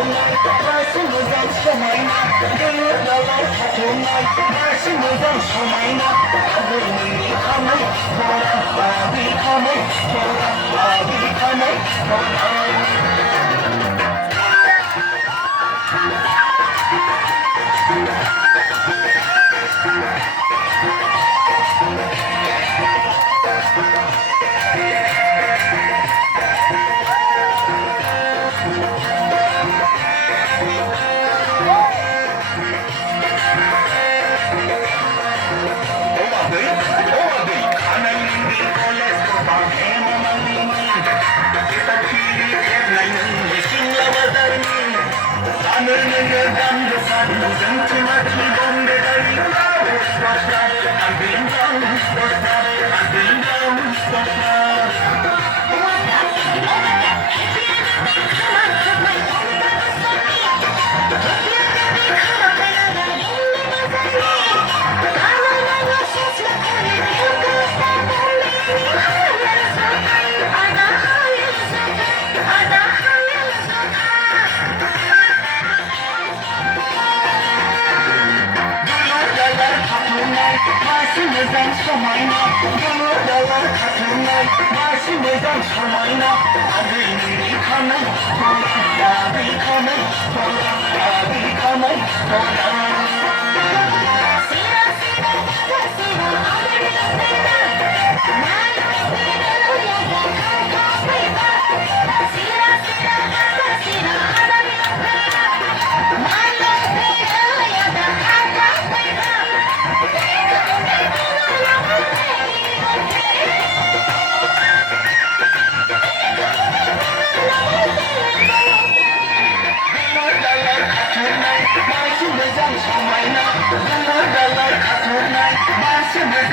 katunay, başımızdan somayna, gönül dalar katunay, başımızdan somayna, adını yıkamay, bora, abi kamay, bora, abi kamay, bora. Başımızdan somayna, gönül dalar katunay, başımızdan somayna, adını yıkamay, bora, abi kamay, bora, abi kamay, bora. Başımızdan somayna, gönül dalar katunay, başımızdan